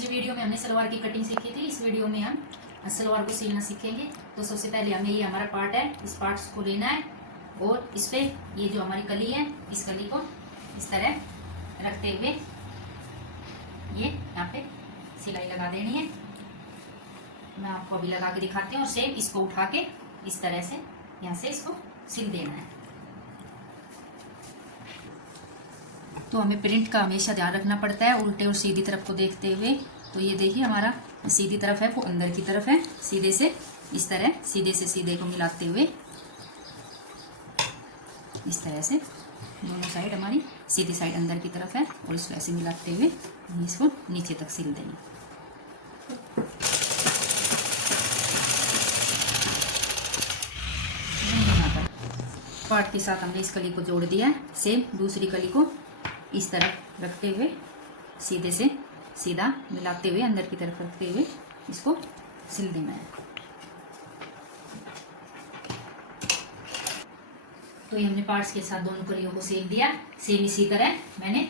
पिछली वीडियो में हमने सलवार की कटिंग सीखी थी। इस वीडियो में हम सलवार को सिलना सीखेंगे। तो सबसे पहले हमें ये हमारा पार्ट है, इस पार्ट्स को लेना है और इस पे ये जो हमारी कली है, इस कली को इस तरह रखते हुए ये यहाँ पे सिलाई लगा देनी है। मैं आपको अभी लगा के दिखाती हूँ और सेम इसको उठा के इस तरह से यहाँ से इसको सिल देना है। तो हमें प्रिंट का हमेशा ध्यान रखना पड़ता है उल्टे और सीधी तरफ को देखते हुए। तो ये देखिए हमारा सीधी तरफ है वो अंदर की तरफ है, सीधे से इस तरह सीधे से सीधे को मिलाते हुए इस तरह से दोनों साइड हमारी सीधी साइड अंदर की तरफ है और इसको ऐसे मिलाते हुए इसको नीचे तक सिल देंगे। पार्ट के साथ हमने इस कली को जोड़ दिया है। सेम दूसरी कली को इस तरफ रखते हुए सीधे से सीधा मिलाते हुए अंदर की तरफ रखते हुए इसको सिल देना है। तो ये हमने पार्ट्स के साथ दोनों कलियों को सिल दिया। सेम इसी तरह मैंने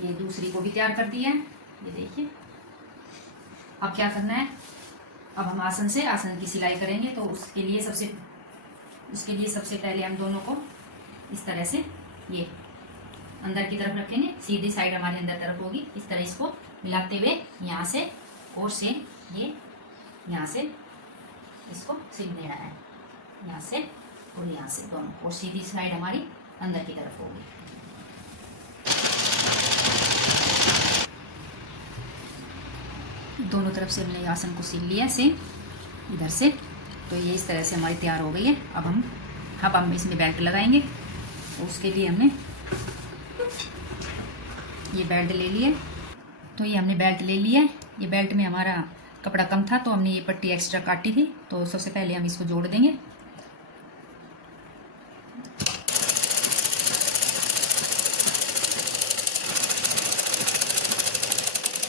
ये दूसरी को भी तैयार कर दिया है। ये देखिए अब क्या करना है, अब हम आसन से आसन की सिलाई करेंगे। तो उसके लिए सबसे पहले हम दोनों को इस तरह से ये अंदर की तरफ रखेंगे, सीधी साइड हमारी अंदर तरफ होगी। इस तरह इसको मिलाते हुए यहाँ से और से ये यहाँ से इसको सिल देना है, यहाँ से और यहाँ से दोनों, और सीधी साइड हमारी अंदर की तरफ होगी। दोनों तरफ से हमने आसन को सिल लिया सेम इधर से। तो ये इस तरह से हमारी तैयार हो गई है। अब हम इसमें बेल्ट लगाएंगे। तो उसके लिए हमने ये बेल्ट ले लिए। तो ये हमने बेल्ट ले लिया है। ये बेल्ट में हमारा कपड़ा कम था तो हमने ये पट्टी एक्स्ट्रा काटी थी। तो सबसे पहले हम इसको जोड़ देंगे।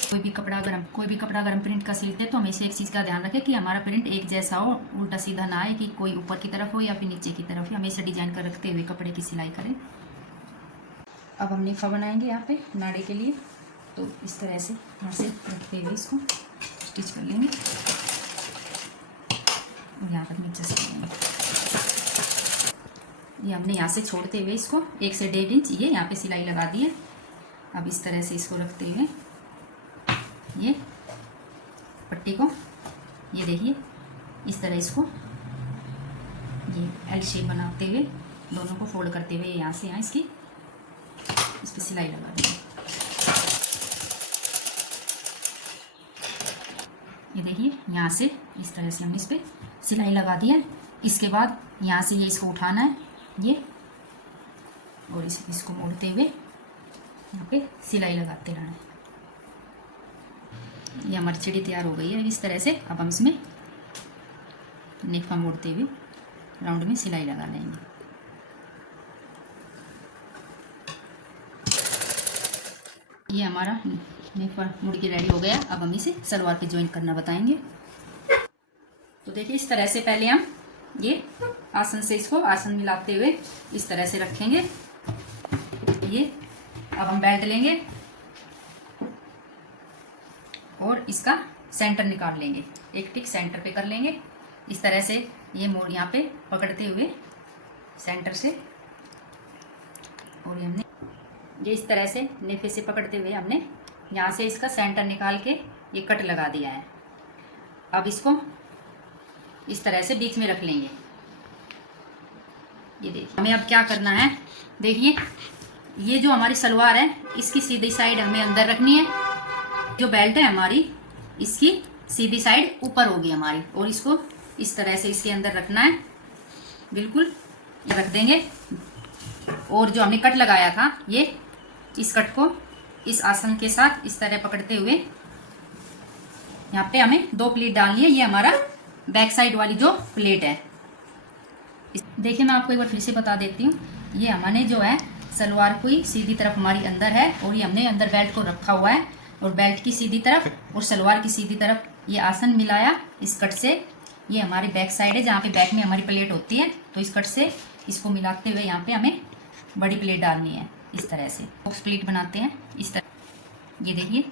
कोई भी कपड़ा अगर हम प्रिंट का सिलते हैं तो हमेशा एक चीज़ का ध्यान रखें कि हमारा प्रिंट एक जैसा हो, उल्टा सीधा ना आए कि कोई ऊपर की तरफ हो या फिर नीचे की तरफ। हमेशा डिजाइन कर रखते हुए कपड़े की सिलाई करें। अब हम नेफा बनाएंगे यहाँ पे नाड़े के लिए। तो इस तरह से यहाँ से रखते हुए इसको स्टिच कर लेंगे और यहाँ तक नीचे से लेंगे। ये हमने यहाँ से छोड़ते हुए इसको 1 से 1.5 इंच ये यहाँ पे सिलाई लगा दी है। अब इस तरह से इसको रखते हुए ये पट्टी को ये देखिए इस तरह इसको ये एल शेप बनाते हुए दोनों को फोल्ड करते हुए यहाँ से यहाँ इसकी इस पर सिलाई लगा देंगे। ये देखिए यहाँ से इस तरह से हमने इस पर सिलाई लगा दिया है। इसके बाद यहाँ से ये इसको उठाना है ये, और इसको मोड़ते हुए यहाँ पे सिलाई लगाते रहना है। ये हमारी चिड़ी तैयार हो गई है इस तरह से। अब हम इसमें नेफा मोड़ते हुए राउंड में सिलाई लगा लेंगे। ये हमारा नेफा मुड़ के रेडी हो गया। अब हम इसे सलवार पे ज्वाइन करना बताएंगे। तो देखिए इस तरह से पहले हम ये आसन से इसको आसन मिलाते हुए इस तरह से रखेंगे। ये अब हम बेल्ट लेंगे और इसका सेंटर निकाल लेंगे, एक टिक सेंटर पे कर लेंगे। इस तरह से ये मोड़ यहाँ पे पकड़ते हुए सेंटर से, और हमने ये इस तरह से नेफे से पकड़ते हुए हमने यहाँ से इसका सेंटर निकाल के ये कट लगा दिया है। अब इसको इस तरह से बीच में रख लेंगे। ये देखिए हमें अब क्या करना है, देखिए ये जो हमारी सलवार है इसकी सीधी साइड हमें अंदर रखनी है। जो बेल्ट है हमारी इसकी सीधी साइड ऊपर होगी हमारी, और इसको इस तरह से इसके अंदर रखना है, बिल्कुल रख देंगे। और जो हमने कट लगाया था ये इस कट को इस आसन के साथ इस तरह पकड़ते हुए यहाँ पे हमें 2 प्लेट डालनी है। ये हमारा बैक साइड वाली जो प्लेट है। देखिए मैं आपको एक बार फिर से बता देती हूँ। ये हमने जो है सलवार की सीधी तरफ हमारी अंदर है और ये हमने अंदर बेल्ट को रखा हुआ है, और बेल्ट की सीधी तरफ और सलवार की सीधी तरफ ये आसन मिलाया इस कट से। ये हमारी बैक साइड है जहाँ पे बैक में हमारी प्लेट होती है। तो इस कट से इसको मिलाते हुए यहाँ पे हमें बड़ी प्लेट डालनी है। इस तरह से बॉक्स प्लेट बनाते हैं इस तरह। ये देखिए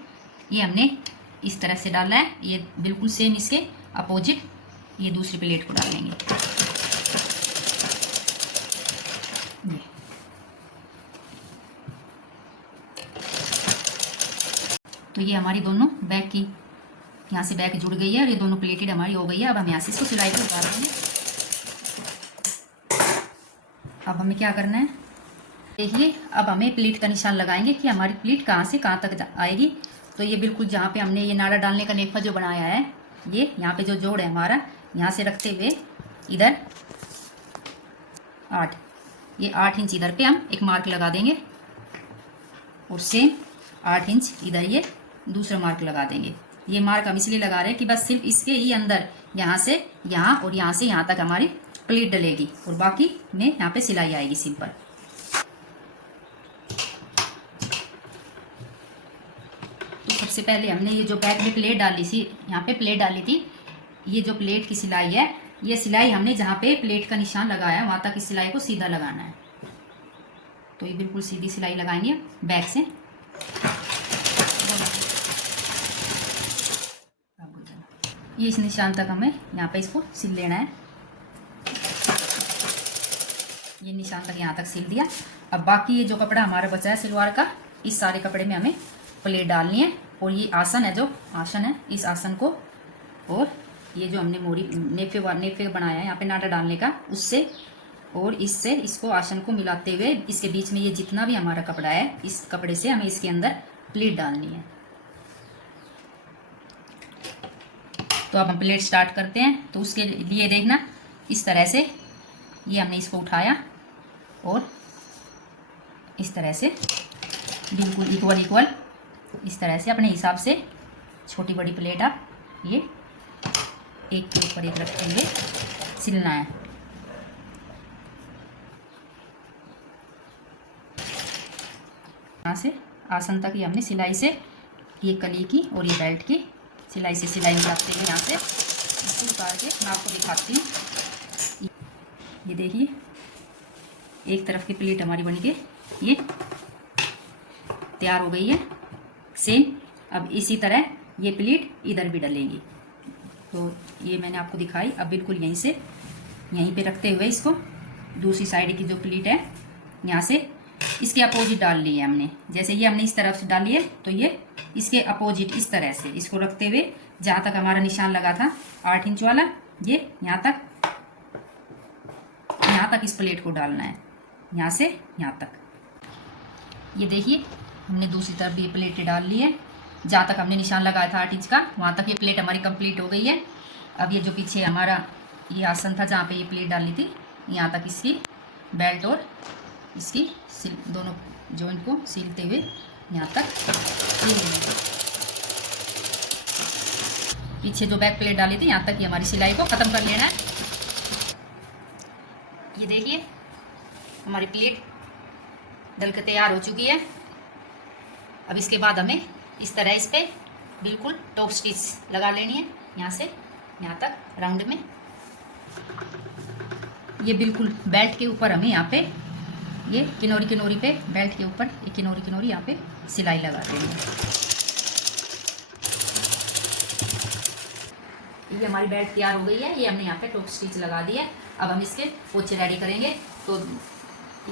ये हमने इस तरह से डालना है। ये बिल्कुल सेम इसके अपोजिट ये दूसरी प्लेट को डालेंगे। ये तो ये हमारी दोनों बैक की यहाँ से बैक जुड़ गई है और ये दोनों प्लेटेड हमारी हो गई है। अब हम यहाँ से इसको सिलाई पर उतार देंगे। अब हमें क्या करना है, देखिए अब हमें प्लेट का निशान लगाएंगे कि हमारी प्लेट कहाँ से कहाँ तक आएगी। तो ये बिल्कुल जहाँ पे हमने ये नाड़ा डालने का नेफा जो बनाया है, ये यहाँ पे जो जोड़ है हमारा, यहाँ से रखते हुए इधर 8, ये 8 इंच इधर पे हम एक मार्क लगा देंगे और सेम 8 इंच इधर ये दूसरा मार्क लगा देंगे। ये मार्क हम इसलिए लगा रहे हैं कि बस सिर्फ इसके ही अंदर यहाँ से यहाँ और यहाँ से यहाँ तक हमारी प्लेट डलेगी और बाकी में यहाँ पे सिलाई आएगी सिंपल। तो सबसे पहले हमने ये जो बैक में प्लेट डाली थी, यहाँ पे प्लेट डाली थी, ये जो प्लेट की सिलाई है, ये सिलाई हमने जहाँ पे प्लेट का निशान लगाया है वहाँ तक इस सिलाई को सीधा लगाना है। तो ये बिल्कुल सीधी सिलाई लगाएंगे बैक से। ये इस निशान तक हमें यहाँ पे इसको सिल लेना है। ये निशान तक यहाँ तक सिल दिया। अब बाकी ये जो कपड़ा हमारा बचा है सलवार का, इस सारे कपड़े में हमें प्लेट डालनी है। और ये आसन है, जो आसन है, इस आसन को और ये जो हमने मोरी नेफे बनाया है यहाँ पे नाटा डालने का, उससे और इससे इसको आसन को मिलाते हुए इसके बीच में ये जितना भी हमारा कपड़ा है, इस कपड़े से हमें इसके अंदर प्लेट डालनी है। तो अब हम प्लेट स्टार्ट करते हैं। तो उसके लिए देखना इस तरह से ये हमने इसको उठाया और इस तरह से बिल्कुल इक्वल इस तरह से अपने हिसाब से छोटी बड़ी प्लेट आप ये एक के ऊपर एक रखते हुए सिलना है। यहाँ से आसन तक ये हमने सिलाई से ये कली की और ये बेल्ट की सिलाई से सिलाई मिलाते हुए यहाँ से इसको उतार के मैं आपको दिखाती हूँ। ये देखिए एक तरफ की प्लेट हमारी बन के ये तैयार हो गई है सेम। अब इसी तरह ये प्लेट इधर भी डलेगी। तो ये मैंने आपको दिखाई। अब बिल्कुल यहीं पे रखते हुए इसको दूसरी साइड की जो प्लेट है यहाँ से इसके अपोजिट डाल ली है हमने। जैसे ये हमने इस तरफ से डाली है तो ये इसके अपोजिट इस तरह से इसको रखते हुए जहाँ तक हमारा निशान लगा था 8 इंच वाला, ये यहाँ तक इस प्लेट को डालना है, यहाँ से यहाँ तक। ये देखिए हमने दूसरी तरफ ये प्लेट डाल ली है। जहाँ तक हमने निशान लगाया था 8 इंच का, वहाँ तक ये प्लेट हमारी कंप्लीट हो गई है। अब ये जो पीछे हमारा ये आसन था जहाँ पे ये प्लेट डाली थी, यहाँ तक इसकी बेल्ट और इसकी दोनों जॉइंट को सीलते हुए यहाँ तक सील लेंगे। पीछे जो बैक प्लेट डाली थी यहाँ तक ये हमारी सिलाई को ख़त्म कर लेना है। ये देखिए हमारी प्लेट डल के तैयार हो चुकी है। अब इसके बाद हमें इस तरह इस पर बिल्कुल टॉप स्टिच लगा लेनी है, यहाँ से यहाँ तक राउंड में। ये बिल्कुल बेल्ट के ऊपर हमें यहाँ पे ये किनोरी पे बेल्ट के ऊपर ये किनोरी यहाँ पे सिलाई लगा देनी है। ये हमारी बेल्ट तैयार हो गई है। ये हमने यहाँ पे टॉप स्टिच लगा दी है। अब हम इसके पोचे रेडी करेंगे। तो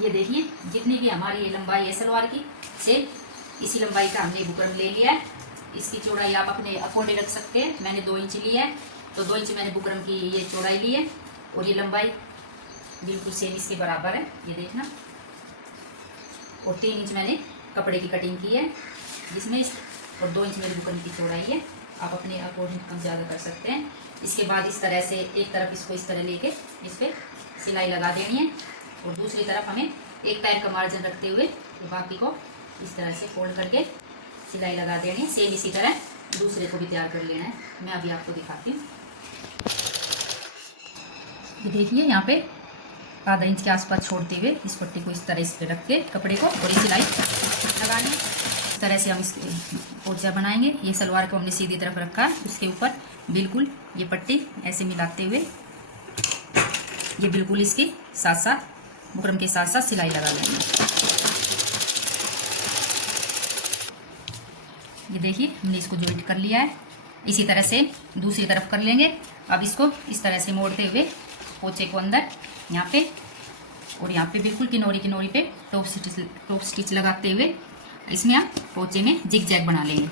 ये देखिए जितनी भी हमारी ये लंबाई है सलवार की, सेम इसी लंबाई का हमने बुकरम ले लिया है। इसकी चौड़ाई आप अपने अकॉर्डिंग रख सकते हैं। मैंने 2 इंच ली है, तो 2 इंच मैंने बुकरम की ये चौड़ाई ली है और ये लंबाई बिल्कुल सेम इसके बराबर है, ये देखना। और 3 इंच मैंने कपड़े की कटिंग की है जिसमें और 2 इंच मेरी बुकरम की चौड़ाई है। आप अपने अकॉर्डिंग कम ज़्यादा कर सकते हैं। इसके बाद इस तरह से एक तरफ इसको इस तरह लेके इस पर सिलाई लगा देनी है और दूसरी तरफ हमें एक पैर का मार्जिन रखते हुए तो बाकी को इस तरह से फोल्ड करके सिलाई लगा देनी है। सेम इसी तरह दूसरे को भी तैयार कर लेना है। मैं अभी आपको दिखाती हूँ। ये देखिए यहाँ पे आधा इंच के आसपास छोड़ते हुए इस पट्टी को इस तरह इस पे रख के कपड़े को और ये सिलाई लगानी है। इस तरह से हम इस पोचा बनाएंगे। ये सलवार को हमने सीधी तरफ रखा है, उसके ऊपर बिल्कुल ये पट्टी ऐसे मिलाते हुए ये बिल्कुल इसके साथ साथ बुकरम के साथ साथ सिलाई लगा लेंगे। ये देखिए हमने इसको जॉइंट कर लिया है। इसी तरह से दूसरी तरफ कर लेंगे। अब इसको इस तरह से मोड़ते हुए पोचे को अंदर यहाँ पे और यहाँ पे बिल्कुल किनारी पे टॉप स्टिच लगाते हुए इसमें आप पोचे में जिग जैग बना लेंगे।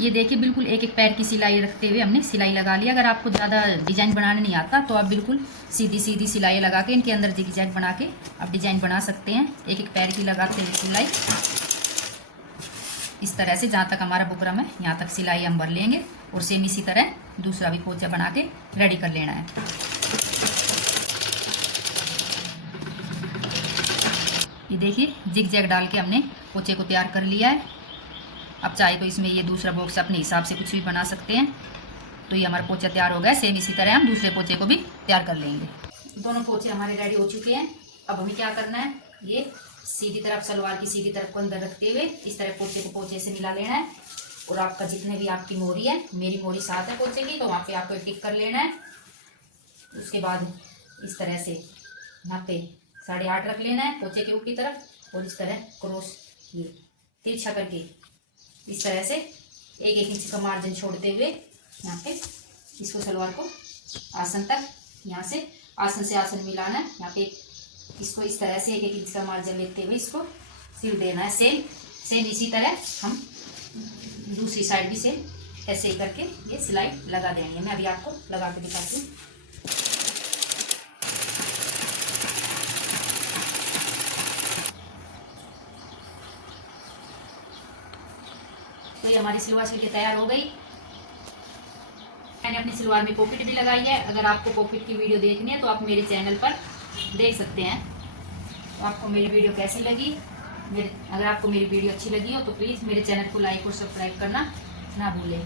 ये देखिए बिल्कुल एक एक पैर की सिलाई रखते हुए हमने सिलाई लगा लिया। अगर आपको ज़्यादा डिजाइन बनाने नहीं आता तो आप बिल्कुल सीधी सीधी सिलाई लगा के इनके अंदर जिग जैग बना के आप डिजाइन बना सकते हैं। एक एक पैर की लगाते हुए सिलाई इस तरह से जहाँ तक हमारा बुकरम है यहाँ तक सिलाई हम भर लेंगे और सेम इसी तरह दूसरा भी पोचा बना के रेडी कर लेना है। ये देखिए जिग जैग डाल के हमने पोचे को तैयार कर लिया है। अब चाहे तो इसमें ये दूसरा बॉक्स अपने हिसाब से कुछ भी बना सकते हैं। तो ये हमारा पोचा तैयार हो गया। सेम इसी तरह हम दूसरे पोचे को भी तैयार कर लेंगे। दोनों पोचे हमारे रेडी हो चुके हैं। अब हमें क्या करना है, ये सीधी तरफ सलवार की सीधी तरफ को अंदर रखते हुए इस तरह पोचे को पोचे से मिला लेना है। और आपका जितने भी आपकी मोरी है, मेरी मोरी 7 है पोचे की, तो वहाँ पे आपको टिक कर लेना है। उसके बाद इस तरह से यहाँ पे 8.5 रख लेना है पोचे के ऊपरी तरफ और इस तरह क्रॉस ये तिरछा करके इस तरह से 1-1 इंच का मार्जिन छोड़ते हुए यहाँ पे इसको सलवार को आसन तक यहाँ से आसन मिलाना है। यहाँ पे इसको इस तरह से 1-1 इंच का मार्जिन लेते हुए इसको सिल देना है। सेम इसी तरह हम दूसरी साइड भी सेम ऐसे ही करके ये सिलाई लगा देंगे। मैं अभी आपको लगा के दिखाती हूँ। तो ये हमारी सलवार सिल के तैयार हो गई। मैंने अपनी सलवार में पॉकेट भी लगाई है। अगर आपको पॉकेट की वीडियो देखनी है तो आप मेरे चैनल पर देख सकते हैं। तो आपको मेरी वीडियो कैसी लगी, अगर आपको मेरी वीडियो अच्छी लगी हो तो प्लीज़ मेरे चैनल को लाइक और सब्सक्राइब करना ना भूलें।